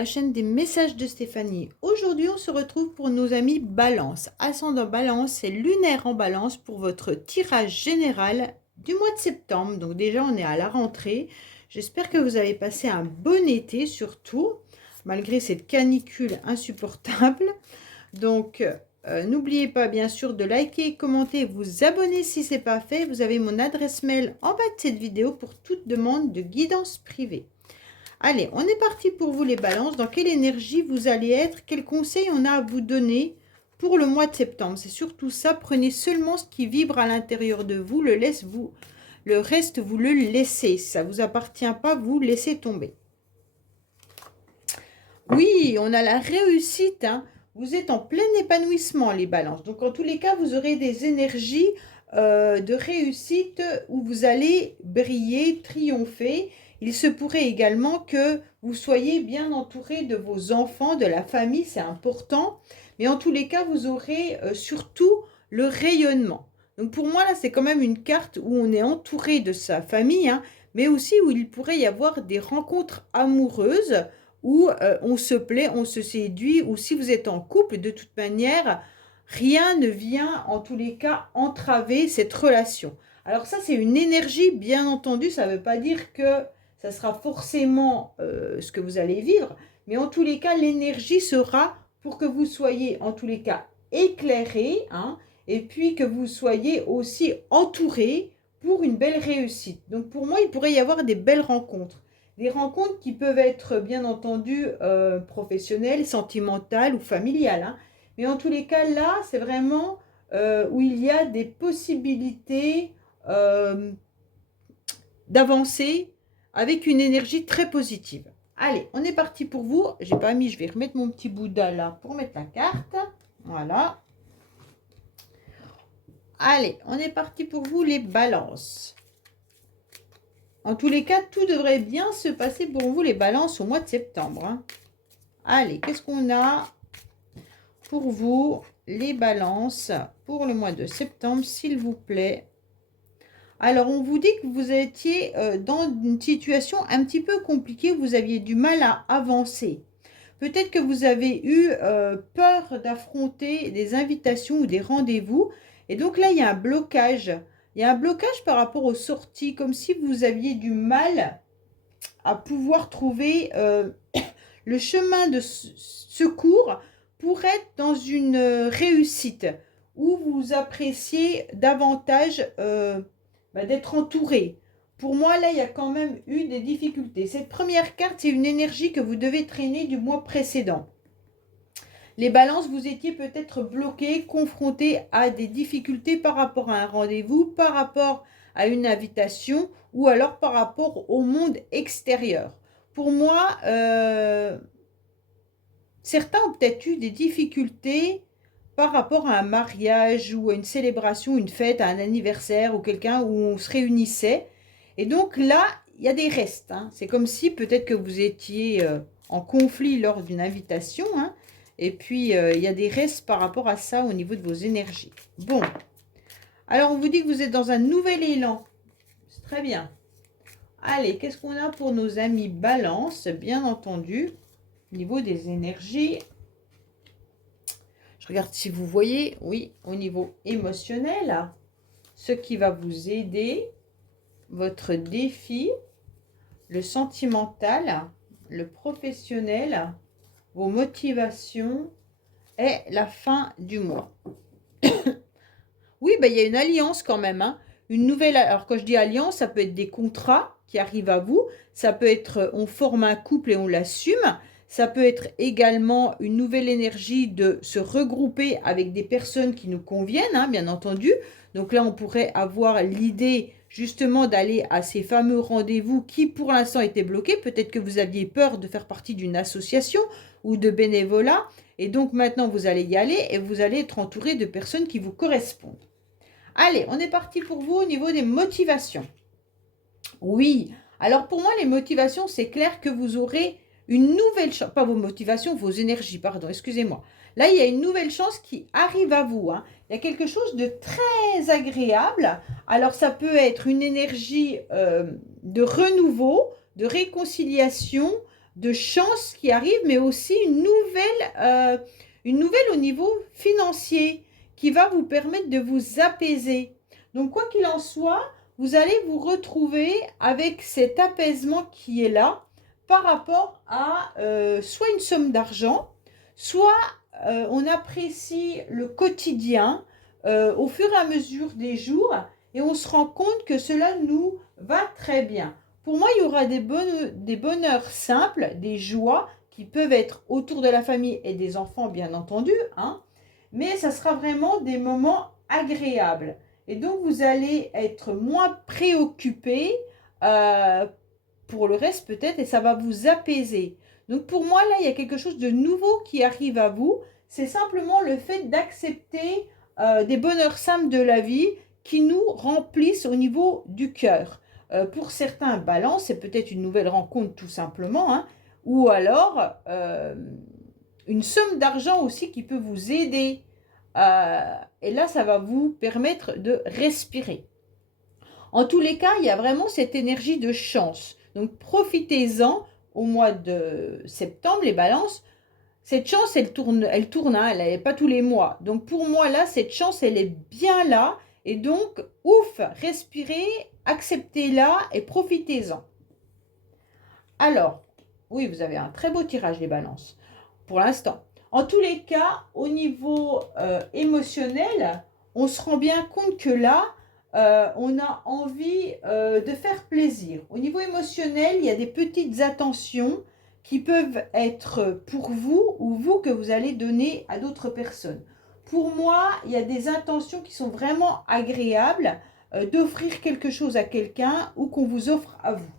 la chaîne des messages de Stéphanie. Aujourd'hui, on se retrouve pour nos amis Balance. Ascendant Balance et lunaire en Balance pour votre tirage général du mois de septembre. Donc déjà, on est à la rentrée. J'espère que vous avez passé un bon été surtout, malgré cette canicule insupportable. Donc, n'oubliez pas bien sûr de liker, commenter, vous abonner si ce n'est pas fait. Vous avez mon adresse mail en bas de cette vidéo pour toute demande de guidance privée. Allez, on est parti pour vous les balances. Dans quelle énergie vous allez être? Quels conseils on a à vous donner pour le mois de septembre? C'est surtout ça. Prenez seulement ce qui vibre à l'intérieur de vous. Le reste, vous le laissez. Ça ne vous appartient pas, vous laissez tomber. Oui, on a la réussite. Hein. Vous êtes en plein épanouissement, les balances. Donc, en tous les cas, vous aurez des énergies de réussite où vous allez briller, triompher. Il se pourrait également que vous soyez bien entouré de vos enfants, de la famille, c'est important. Mais en tous les cas, vous aurez surtout le rayonnement. Donc pour moi, là, c'est quand même une carte où on est entouré de sa famille, hein, mais aussi où il pourrait y avoir des rencontres amoureuses, où on se plaît, on se séduit, ou si vous êtes en couple, de toute manière, rien ne vient, en tous les cas, entraver cette relation. Alors ça, c'est une énergie, bien entendu, ça ne veut pas dire que ça sera forcément ce que vous allez vivre, mais en tous les cas, l'énergie sera pour que vous soyez en tous les cas éclairé, hein, et puis que vous soyez aussi entouré pour une belle réussite. Donc pour moi, il pourrait y avoir des belles rencontres. Des rencontres qui peuvent être bien entendu professionnelles, sentimentales ou familiales. Hein. Mais en tous les cas, là, c'est vraiment où il y a des possibilités d'avancer avec une énergie très positive. Allez, on est parti pour vous. J'ai pas mis, je vais remettre mon petit Bouddha là pour mettre la carte. Voilà. Allez, on est parti pour vous les balances. En tous les cas, tout devrait bien se passer pour vous les balances au mois de septembre. Hein. Allez, qu'est-ce qu'on a pour vous les balances pour le mois de septembre, s'il vous plaît? Alors, on vous dit que vous étiez dans une situation un petit peu compliquée, vous aviez du mal à avancer. Peut-être que vous avez eu peur d'affronter des invitations ou des rendez-vous. Et donc là, il y a un blocage. Il y a un blocage par rapport aux sorties, comme si vous aviez du mal à pouvoir trouver le chemin de secours pour être dans une réussite où vous appréciez davantage d'être entouré. Pour moi, là, il y a quand même eu des difficultés. Cette première carte, c'est une énergie que vous devez traîner du mois précédent. Les balances, vous étiez peut-être bloqués, confrontés à des difficultés par rapport à un rendez-vous, par rapport à une invitation ou alors par rapport au monde extérieur. Pour moi, certains ont peut-être eu des difficultés par rapport à un mariage ou à une célébration, une fête, à un anniversaire ou quelqu'un où on se réunissait. Et donc là, il y a des restes. Hein. C'est comme si peut-être que vous étiez en conflit lors d'une invitation. Hein. Et puis, il y a des restes par rapport à ça au niveau de vos énergies. Bon. Alors, on vous dit que vous êtes dans un nouvel élan. C'est très bien. Allez, qu'est-ce qu'on a pour nos amis Balance, bien entendu, au niveau des énergies? Je regarde si vous voyez, oui, au niveau émotionnel, ce qui va vous aider, votre défi, le sentimental, le professionnel, vos motivations et la fin du mois. Oui, il y a une alliance quand même, hein. Une nouvelle, alors quand je dis alliance, ça peut être des contrats qui arrivent à vous, ça peut être on forme un couple et on l'assume, ça peut être également une nouvelle énergie de se regrouper avec des personnes qui nous conviennent, hein, bien entendu. Donc là, on pourrait avoir l'idée justement d'aller à ces fameux rendez-vous qui pour l'instant étaient bloqués. Peut-être que vous aviez peur de faire partie d'une association ou de bénévolat. Et donc maintenant, vous allez y aller et vous allez être entouré de personnes qui vous correspondent. Allez, on est parti pour vous au niveau des motivations. Oui, alors pour moi, les motivations, c'est clair que vous aurez une nouvelle chance, pas vos motivations, vos énergies, pardon, excusez-moi. Là, il y a une nouvelle chance qui arrive à vous. Hein. Il y a quelque chose de très agréable. Alors, ça peut être une énergie de renouveau, de réconciliation, de chance qui arrive, mais aussi une nouvelle au niveau financier qui va vous permettre de vous apaiser. Donc, quoi qu'il en soit, vous allez vous retrouver avec cet apaisement qui est là par rapport à soit une somme d'argent, soit on apprécie le quotidien au fur et à mesure des jours et on se rend compte que cela nous va très bien. Pour moi, il y aura des bonheurs simples, des joies qui peuvent être autour de la famille et des enfants, bien entendu, hein, mais ça sera vraiment des moments agréables. Et donc, vous allez être moins préoccupé pour le reste peut-être et ça va vous apaiser. Donc, pour moi, là, il y a quelque chose de nouveau qui arrive à vous. C'est simplement le fait d'accepter des bonheurs simples de la vie qui nous remplissent au niveau du cœur. Pour certains, balance, c'est peut-être une nouvelle rencontre tout simplement, hein, ou alors une somme d'argent aussi qui peut vous aider. Et là, ça va vous permettre de respirer. En tous les cas, il y a vraiment cette énergie de chance. Donc, profitez-en au mois de septembre, les balances. Cette chance, elle tourne, hein, elle n'est pas tous les mois. Donc, pour moi, là, cette chance, elle est bien là. Et donc, ouf, respirez, acceptez-la et profitez-en. Alors, oui, vous avez un très beau tirage, les balances, pour l'instant. En tous les cas, au niveau émotionnel, on se rend bien compte que là, on a envie de faire plaisir. Au niveau émotionnel, il y a des petites attentions qui peuvent être pour vous ou vous que vous allez donner à d'autres personnes. Pour moi, il y a des intentions qui sont vraiment agréables d'offrir quelque chose à quelqu'un ou qu'on vous offre à vous.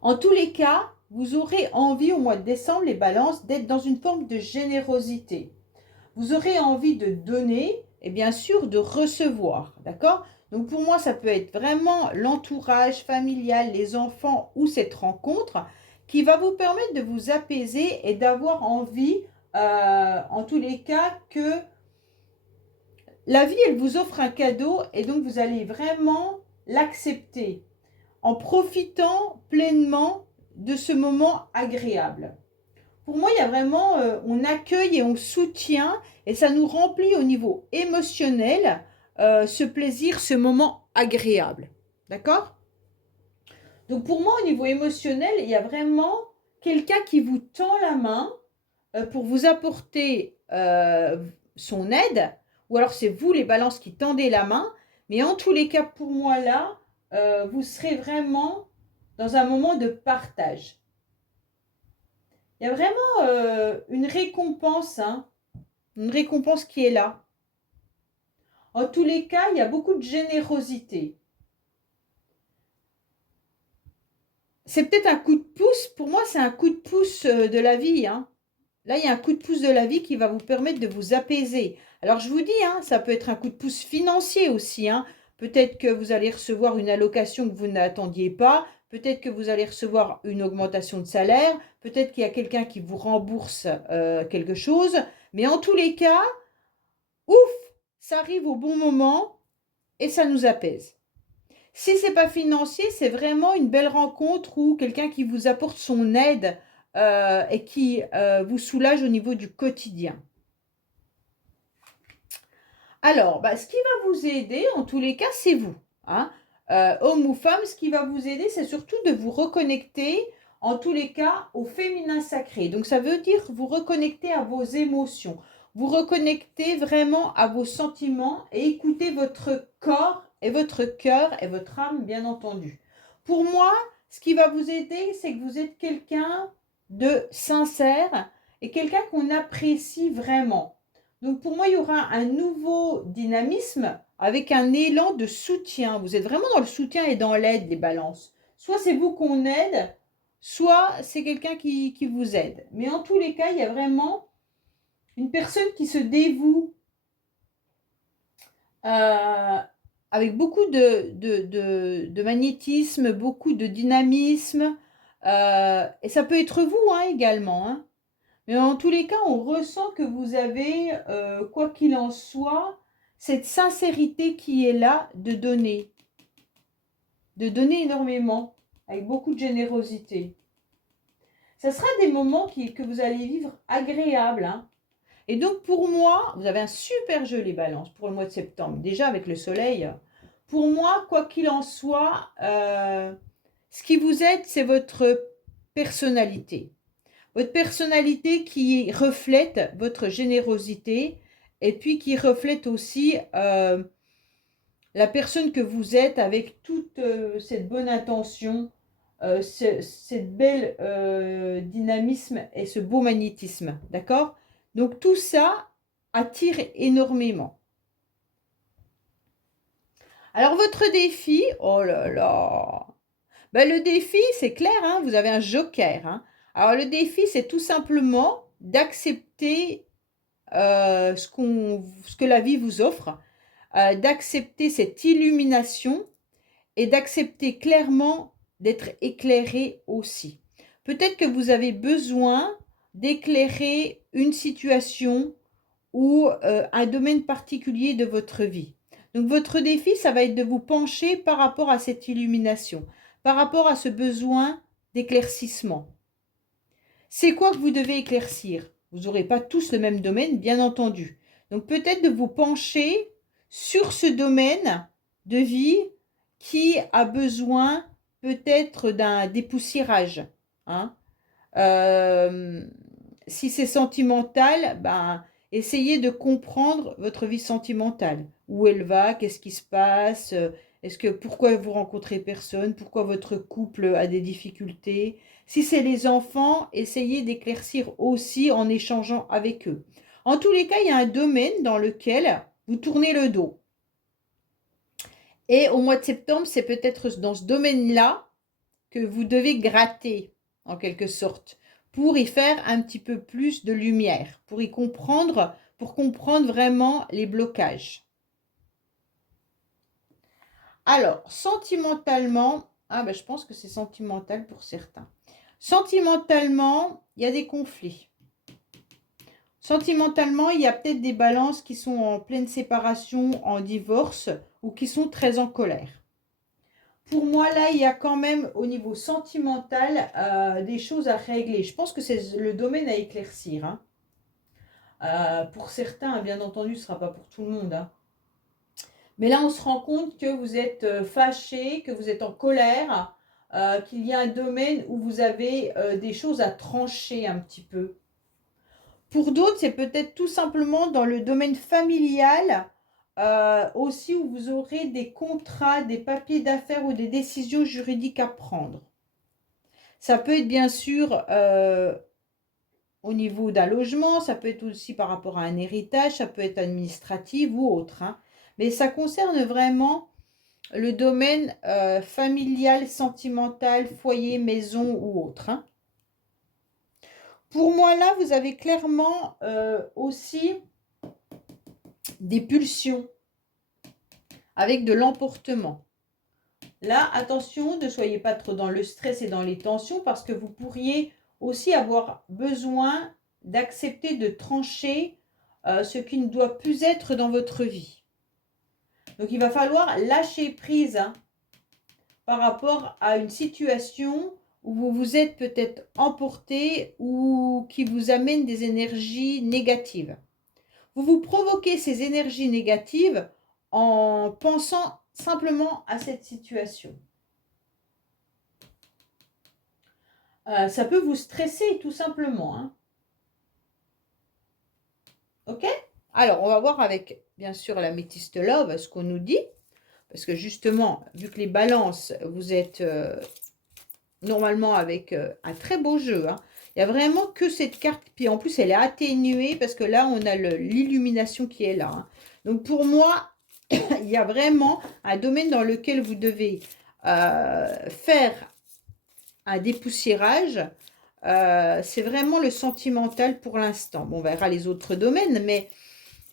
En tous les cas, vous aurez envie au mois de décembre, les balances, d'être dans une forme de générosité. Vous aurez envie de donner et bien sûr de recevoir, d'accord? Donc pour moi, ça peut être vraiment l'entourage familial, les enfants ou cette rencontre qui va vous permettre de vous apaiser et d'avoir envie, en tous les cas, que la vie, elle vous offre un cadeau et donc vous allez vraiment l'accepter en profitant pleinement de ce moment agréable. Pour moi, il y a vraiment, on accueille et on soutient et ça nous remplit au niveau émotionnel ce plaisir, ce moment agréable. D'accord? Donc pour moi, au niveau émotionnel, il y a vraiment quelqu'un qui vous tend la main pour vous apporter son aide, ou alors c'est vous les balances qui tendez la main, mais en tous les cas, pour moi là, vous serez vraiment dans un moment de partage. Il y a vraiment une récompense, hein, une récompense qui est là. En tous les cas, il y a beaucoup de générosité. C'est peut-être un coup de pouce, pour moi c'est un coup de pouce de la vie, hein. Là, il y a un coup de pouce de la vie qui va vous permettre de vous apaiser. Alors, je vous dis, hein, ça peut être un coup de pouce financier aussi, hein. Peut-être que vous allez recevoir une allocation que vous n'attendiez pas. Peut-être que vous allez recevoir une augmentation de salaire. Peut-être qu'il y a quelqu'un qui vous rembourse quelque chose. Mais en tous les cas, ouf, ça arrive au bon moment et ça nous apaise. Si ce n'est pas financier, c'est vraiment une belle rencontre ou quelqu'un qui vous apporte son aide et qui vous soulage au niveau du quotidien. Alors, ce qui va vous aider, en tous les cas, c'est vous. Hein. Homme ou femme, ce qui va vous aider, c'est surtout de vous reconnecter, en tous les cas, au féminin sacré. Donc, ça veut dire vous reconnecter à vos émotions, vous reconnecter vraiment à vos sentiments et écouter votre corps et votre cœur et votre âme, bien entendu. Pour moi, ce qui va vous aider, c'est que vous êtes quelqu'un de sincère et quelqu'un qu'on apprécie vraiment. Donc pour moi, il y aura un nouveau dynamisme avec un élan de soutien. Vous êtes vraiment dans le soutien et dans l'aide, les balances. Soit c'est vous qu'on aide, soit c'est quelqu'un qui vous aide. Mais en tous les cas, il y a vraiment une personne qui se dévoue avec beaucoup de magnétisme, beaucoup de dynamisme. Et ça peut être vous hein, également. Hein. Mais en tous les cas, on ressent que vous avez, quoi qu'il en soit, cette sincérité qui est là de donner énormément, avec beaucoup de générosité. Ça sera des moments que vous allez vivre agréables. Hein. Et donc, pour moi, vous avez un super jeu, les balances, pour le mois de septembre. Déjà, avec le soleil. Pour moi, quoi qu'il en soit, ce qui vous aide, c'est votre personnalité. Votre personnalité qui reflète votre générosité et puis qui reflète aussi la personne que vous êtes avec toute cette bonne intention, cette belle dynamisme et ce beau magnétisme. D'accord? Donc tout ça attire énormément. Alors votre défi, oh là là, ben, le défi c'est clair, hein, vous avez un joker. Hein. Alors le défi c'est tout simplement d'accepter ce que la vie vous offre, d'accepter cette illumination et d'accepter clairement d'être éclairé aussi. Peut-être que vous avez besoin d'éclairer une situation ou un domaine particulier de votre vie. Donc votre défi, ça va être de vous pencher par rapport à cette illumination, par rapport à ce besoin d'éclaircissement. C'est quoi que vous devez éclaircir? Vous n'aurez pas tous le même domaine, bien entendu. Donc peut-être de vous pencher sur ce domaine de vie qui a besoin peut-être d'un dépoussiérage. Hein. Si c'est sentimental, ben, essayez de comprendre votre vie sentimentale. Où elle va, qu'est-ce qui se passe, pourquoi vous rencontrez personne, pourquoi votre couple a des difficultés. Si c'est les enfants, essayez d'éclaircir aussi en échangeant avec eux. En tous les cas, il y a un domaine dans lequel vous tournez le dos. Et au mois de septembre, c'est peut-être dans ce domaine-là que vous devez gratter, en quelque sorte, pour y faire un petit peu plus de lumière, pour comprendre vraiment les blocages. Alors, sentimentalement, je pense que c'est sentimental pour certains. Sentimentalement, il y a des conflits. Sentimentalement, il y a peut-être des balances qui sont en pleine séparation, en divorce, ou qui sont très en colère. Pour moi, là, il y a quand même, au niveau sentimental, des choses à régler. Je pense que c'est le domaine à éclaircir. Hein. Pour certains, bien entendu, ce ne sera pas pour tout le monde. Hein. Mais là, on se rend compte que vous êtes fâché, que vous êtes en colère, qu'il y a un domaine où vous avez des choses à trancher un petit peu. Pour d'autres, c'est peut-être tout simplement dans le domaine familial, aussi où vous aurez des contrats, des papiers d'affaires ou des décisions juridiques à prendre. Ça peut être bien sûr au niveau d'un logement, ça peut être aussi par rapport à un héritage, ça peut être administratif ou autre. Hein. Mais ça concerne vraiment le domaine familial, sentimental, foyer, maison ou autre. Hein. Pour moi, là, vous avez clairement aussi des pulsions avec de l'emportement. Là, attention, ne soyez pas trop dans le stress et dans les tensions parce que vous pourriez aussi avoir besoin d'accepter de trancher ce qui ne doit plus être dans votre vie. Donc, il va falloir lâcher prise par rapport à une situation où vous vous êtes peut-être emporté ou qui vous amène des énergies négatives. Vous vous provoquez ces énergies négatives en pensant simplement à cette situation. Ça peut vous stresser tout simplement. Hein. Ok? Alors, on va voir avec, bien sûr, la Métiste Love ce qu'on nous dit. Parce que justement, vu que les balances, vous êtes normalement avec un très beau jeu. Hein. Il n'y a vraiment que cette carte. Puis en plus, elle est atténuée parce que là, on a l'illumination qui est là. Hein. Donc pour moi, il y a vraiment un domaine dans lequel vous devez faire un dépoussiérage. C'est vraiment le sentimental pour l'instant. Bon, on verra les autres domaines, mais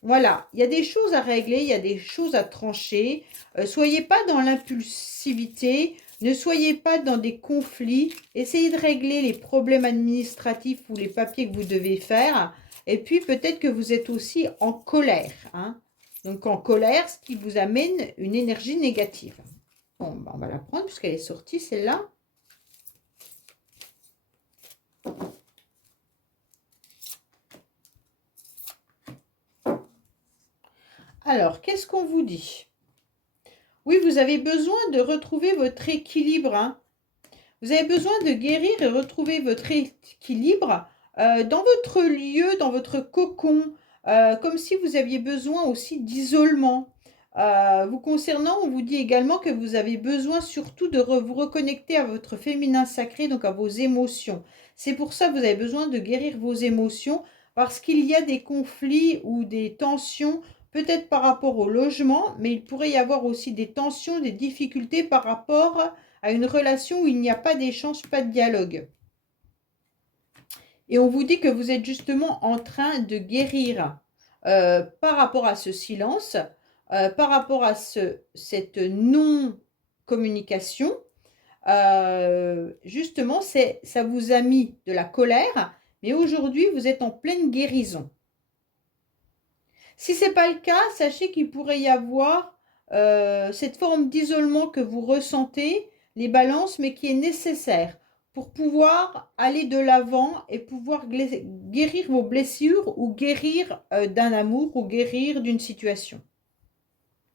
voilà, il y a des choses à régler, il y a des choses à trancher. Soyez pas dans l'impulsivité, ne soyez pas dans des conflits. Essayez de régler les problèmes administratifs ou les papiers que vous devez faire. Et puis, peut-être que vous êtes aussi en colère. Hein. Donc, en colère, ce qui vous amène une énergie négative. Bon, on va la prendre puisqu'elle est sortie, celle-là. Alors, qu'est-ce qu'on vous dit? Oui, vous avez besoin de retrouver votre équilibre, hein. Vous avez besoin de guérir et retrouver votre équilibre dans votre lieu, dans votre cocon, comme si vous aviez besoin aussi d'isolement. Vous concernant, on vous dit également que vous avez besoin surtout de vous reconnecter à votre féminin sacré, donc à vos émotions. C'est pour ça que vous avez besoin de guérir vos émotions, parce qu'il y a des conflits ou des tensions, peut-être par rapport au logement, mais il pourrait y avoir aussi des tensions, des difficultés par rapport à une relation où il n'y a pas d'échange, pas de dialogue. Et on vous dit que vous êtes justement en train de guérir par rapport à ce silence, par rapport à cette non-communication. Justement, ça vous a mis de la colère, mais aujourd'hui, vous êtes en pleine guérison. Si ce n'est pas le cas, sachez qu'il pourrait y avoir cette forme d'isolement que vous ressentez, les balances, mais qui est nécessaire pour pouvoir aller de l'avant et pouvoir guérir vos blessures ou guérir d'un amour ou guérir d'une situation.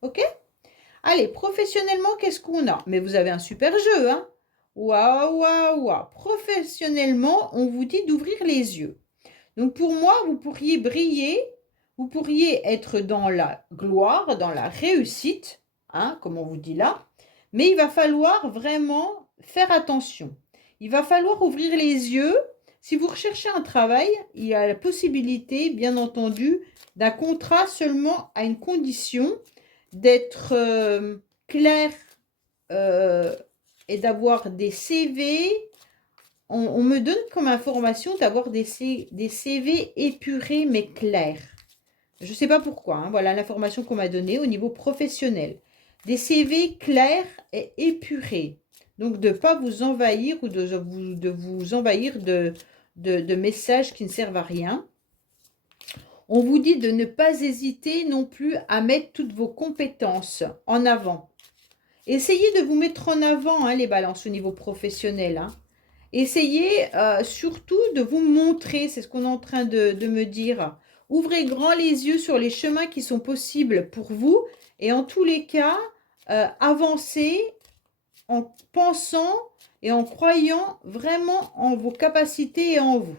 Ok? Allez, professionnellement, qu'est-ce qu'on a? Mais vous avez un super jeu, hein? Waouh, waouh, waouh! Professionnellement, on vous dit d'ouvrir les yeux. Donc pour moi, vous pourriez briller, vous pourriez être dans la gloire, dans la réussite, hein, comme on vous dit là, mais il va falloir vraiment faire attention. Il va falloir ouvrir les yeux. Si vous recherchez un travail, il y a la possibilité, bien entendu, d'un contrat seulement à une condition d'être clair et d'avoir des CV. On me donne comme information d'avoir des CV épurés mais clairs. Je ne sais pas pourquoi, hein, voilà l'information qu'on m'a donnée au niveau professionnel. Des CV clairs et épurés. Donc de ne pas vous envahir ou de vous envahir de messages qui ne servent à rien. On vous dit de ne pas hésiter non plus à mettre toutes vos compétences en avant. Essayez de vous mettre en avant, hein, les balances au niveau professionnel. Hein. Essayez surtout de vous montrer, c'est ce qu'on est en train de me dire. Ouvrez grand les yeux sur les chemins qui sont possibles pour vous et en tous les cas, avancez en pensant et en croyant vraiment en vos capacités et en vous.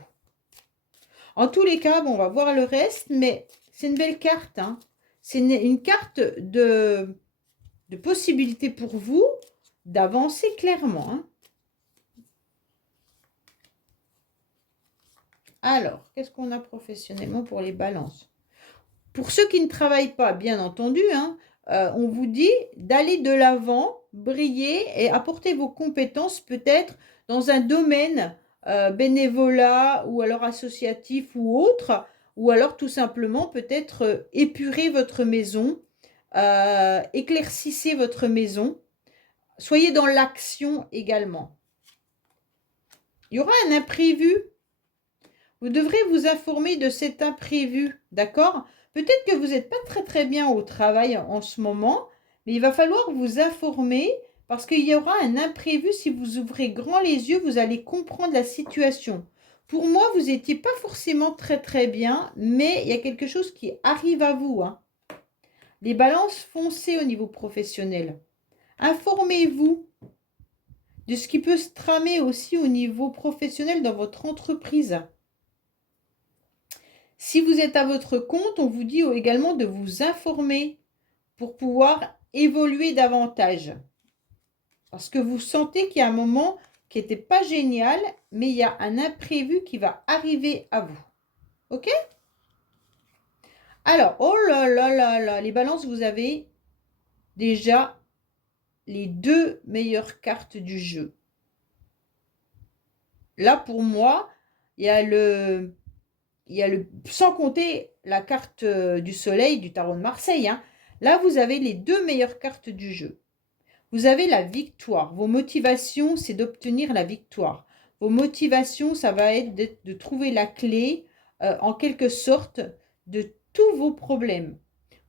En tous les cas, bon, on va voir le reste, mais c'est une belle carte. Hein. C'est une carte de possibilité pour vous d'avancer clairement. Hein. Alors, qu'est-ce qu'on a professionnellement pour les balances? Pour ceux qui ne travaillent pas, bien entendu, hein, on vous dit d'aller de l'avant, briller et apporter vos compétences peut-être dans un domaine bénévolat ou alors associatif ou autre, ou alors tout simplement peut-être épurer votre maison, éclaircissez votre maison, soyez dans l'action également. Il y aura un imprévu. Vous devrez vous informer de cet imprévu, d'accord? Peut-être que vous n'êtes pas très bien au travail en ce moment, mais il va falloir vous informer parce qu'il y aura un imprévu. Si vous ouvrez grand les yeux, vous allez comprendre la situation. Pour moi, vous n'étiez pas forcément très bien, mais il y a quelque chose qui arrive à vous. Hein. Les balances, foncez au niveau professionnel. Informez-vous de ce qui peut se tramer aussi au niveau professionnel dans votre entreprise. Si vous êtes à votre compte, on vous dit également de vous informer pour pouvoir évoluer davantage. Parce que vous sentez qu'il y a un moment qui n'était pas génial, mais il y a un imprévu qui va arriver à vous. Ok? Alors, oh là là, les balances, vous avez déjà les 2 meilleures cartes du jeu. Là, pour moi, il y a le sans compter la carte du soleil du tarot de Marseille. Hein. Là, vous avez les 2 meilleures cartes du jeu. Vous avez la victoire. Vos motivations, c'est d'obtenir la victoire. Vos motivations, ça va être de trouver la clé, en quelque sorte, de tous vos problèmes.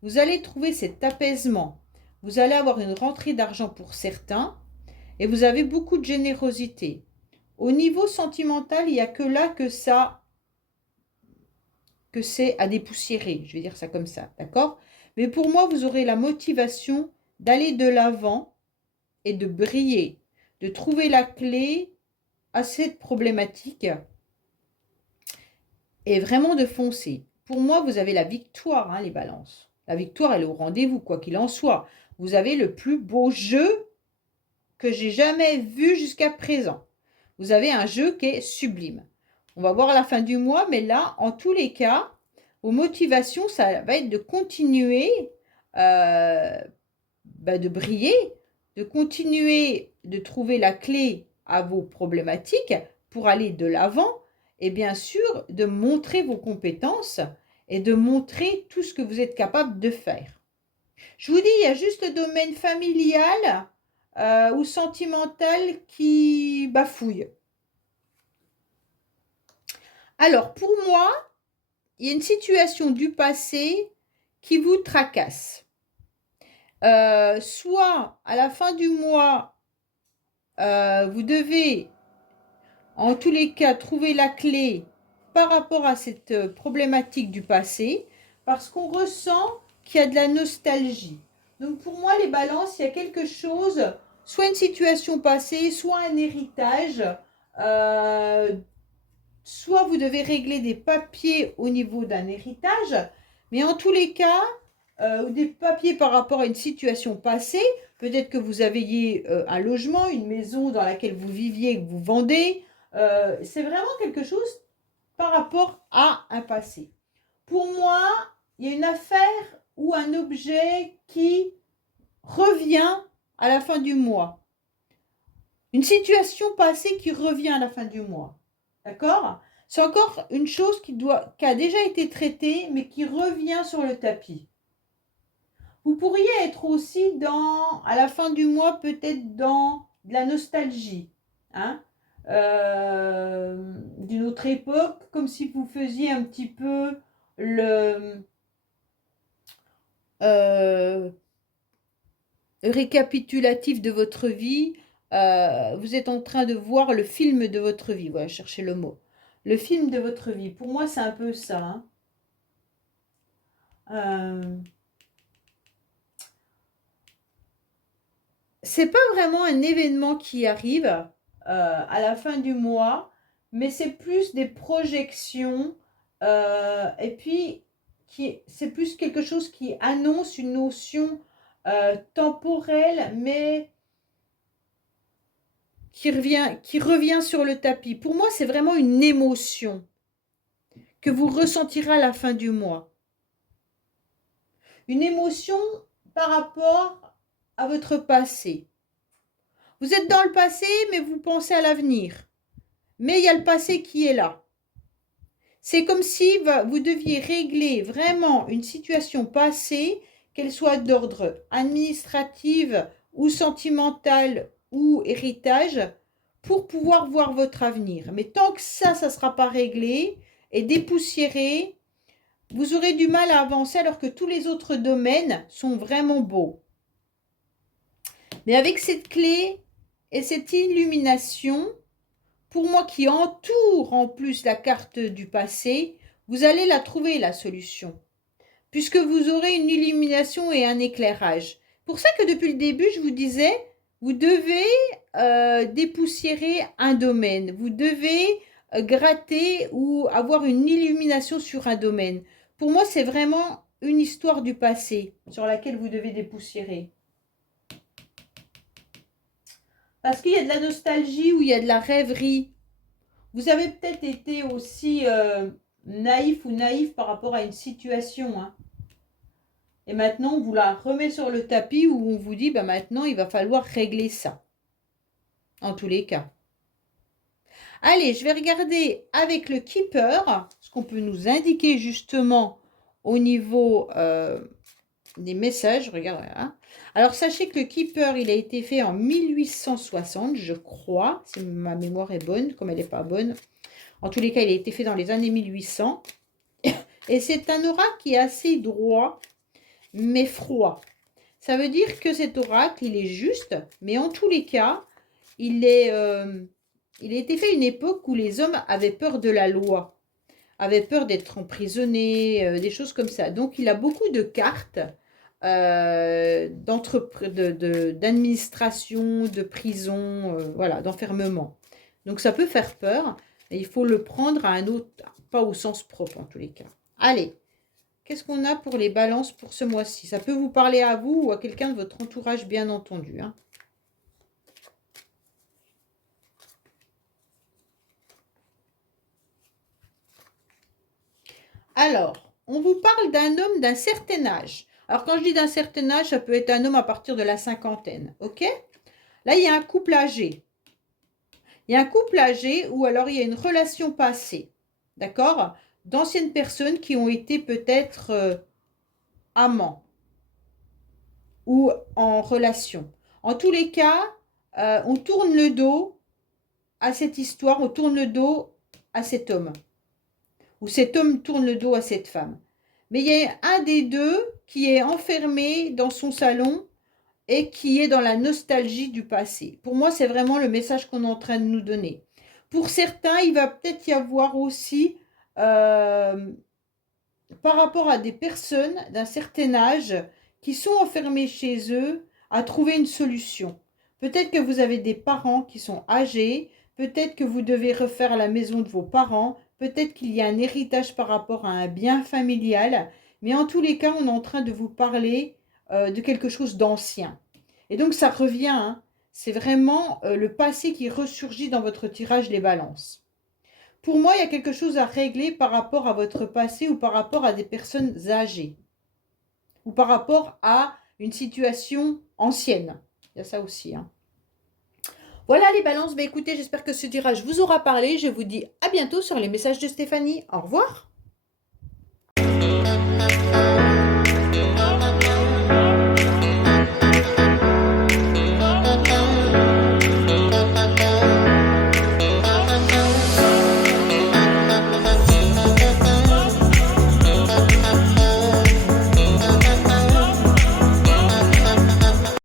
Vous allez trouver cet apaisement. Vous allez avoir une rentrée d'argent pour certains et vous avez beaucoup de générosité. Au niveau sentimental, il n'y a que là que ça, que c'est à dépoussiérer. Je vais dire ça comme ça, d'accord? Mais pour moi, vous aurez la motivation d'aller de l'avant et de briller, de trouver la clé à cette problématique et vraiment de foncer. Pour moi, vous avez la victoire, hein, les balances. La victoire, elle est au rendez-vous, quoi qu'il en soit. Vous avez le plus beau jeu que j'ai jamais vu jusqu'à présent. Vous avez un jeu qui est sublime. On va voir à la fin du mois, mais là, en tous les cas, vos motivations, ça va être de continuer de briller, de continuer de trouver la clé à vos problématiques pour aller de l'avant et bien sûr de montrer vos compétences et de montrer tout ce que vous êtes capable de faire. Je vous dis, il y a juste le domaine familial ou sentimental qui bafouille. Alors, pour moi, il y a une situation du passé qui vous tracasse. Soit à la fin du mois, vous devez en tous les cas trouver la clé par rapport à cette problématique du passé, parce qu'on ressent qu'il y a de la nostalgie. Donc pour moi, les balances, il y a quelque chose, soit une situation passée, soit un héritage, soit vous devez régler des papiers au niveau d'un héritage, mais en tous les cas, des papiers par rapport à une situation passée, peut-être que vous aviez un logement, une maison dans laquelle vous viviez, que vous vendez, c'est vraiment quelque chose par rapport à un passé. Pour moi, il y a une affaire ou un objet qui revient à la fin du mois. Une situation passée qui revient à la fin du mois. D'accord? C'est encore une chose qui a déjà été traitée, mais qui revient sur le tapis. Vous pourriez être aussi à la fin du mois, peut-être dans de la nostalgie, hein, d'une autre époque, comme si vous faisiez un petit peu le récapitulatif de votre vie. Vous êtes en train de voir le film de votre vie. Voilà, cherchez le mot. Le film de votre vie. Pour moi, c'est un peu ça. Hein. C'est pas vraiment un événement qui arrive à la fin du mois, mais c'est plus des projections et puis c'est plus quelque chose qui annonce une notion temporelle, mais qui revient sur le tapis. Pour moi, c'est vraiment une émotion que vous ressentirez à la fin du mois. Une émotion par rapport à votre passé. Vous êtes dans le passé, mais vous pensez à l'avenir. Mais il y a le passé qui est là. C'est comme si vous deviez régler vraiment une situation passée, qu'elle soit d'ordre administratif ou sentimental ou héritage, pour pouvoir voir votre avenir. Mais tant que ça ne sera pas réglé et dépoussiéré, vous aurez du mal à avancer alors que tous les autres domaines sont vraiment beaux. Mais avec cette clé et cette illumination, pour moi qui entoure en plus la carte du passé, vous allez la trouver la solution. Puisque vous aurez une illumination et un éclairage. Pour ça que depuis le début, je vous disais, vous devez dépoussiérer un domaine. Vous devez gratter ou avoir une illumination sur un domaine. Pour moi, c'est vraiment une histoire du passé sur laquelle vous devez dépoussiérer. Parce qu'il y a de la nostalgie ou il y a de la rêverie. Vous avez peut-être été aussi naïf ou naïf par rapport à une situation. Hein. Et maintenant, on vous la remet sur le tapis où on vous dit, bah maintenant, il va falloir régler ça. En tous les cas. Allez, je vais regarder avec le Keeper ce qu'on peut nous indiquer justement au niveau des messages. Regardez. Hein. Alors, sachez que le Keeper, il a été fait en 1860, je crois, si ma mémoire est bonne, comme elle n'est pas bonne. En tous les cas, il a été fait dans les années 1800. Et c'est un oracle qui est assez droit, mais froid. Ça veut dire que cet oracle, il est juste, mais en tous les cas, il est Il a été fait une époque où les hommes avaient peur de la loi, avaient peur d'être emprisonnés, des choses comme ça. Donc, il a beaucoup de cartes d'administration, de prison, voilà, d'enfermement. Donc, ça peut faire peur. Et il faut le prendre à un autre, pas au sens propre en tous les cas. Allez, qu'est-ce qu'on a pour les balances pour ce mois-ci? Ça peut vous parler à vous ou à quelqu'un de votre entourage, bien entendu, hein. Alors, on vous parle d'un homme d'un certain âge. Alors, quand je dis d'un certain âge, ça peut être un homme à partir de la cinquantaine, ok? Là, il y a un couple âgé. Il y a un couple âgé ou alors il y a une relation passée, d'accord? D'anciennes personnes qui ont été peut-être amants ou en relation. En tous les cas, on tourne le dos à cette histoire, on tourne le dos à cet homme. Ou cet homme tourne le dos à cette femme. Mais il y a un des deux qui est enfermé dans son salon et qui est dans la nostalgie du passé. Pour moi, c'est vraiment le message qu'on est en train de nous donner. Pour certains, il va peut-être y avoir aussi, par rapport à des personnes d'un certain âge qui sont enfermées chez eux, à trouver une solution. Peut-être que vous avez des parents qui sont âgés, peut-être que vous devez refaire la maison de vos parents, peut-être qu'il y a un héritage par rapport à un bien familial, mais en tous les cas, on est en train de vous parler de quelque chose d'ancien. Et donc, ça revient, hein, c'est vraiment le passé qui ressurgit dans votre tirage les balances. Pour moi, il y a quelque chose à régler par rapport à votre passé ou par rapport à des personnes âgées ou par rapport à une situation ancienne. Il y a ça aussi, hein. Voilà les balances. Écoutez, j'espère que ce tirage vous aura parlé. Je vous dis à bientôt sur les messages de Stéphanie. Au revoir.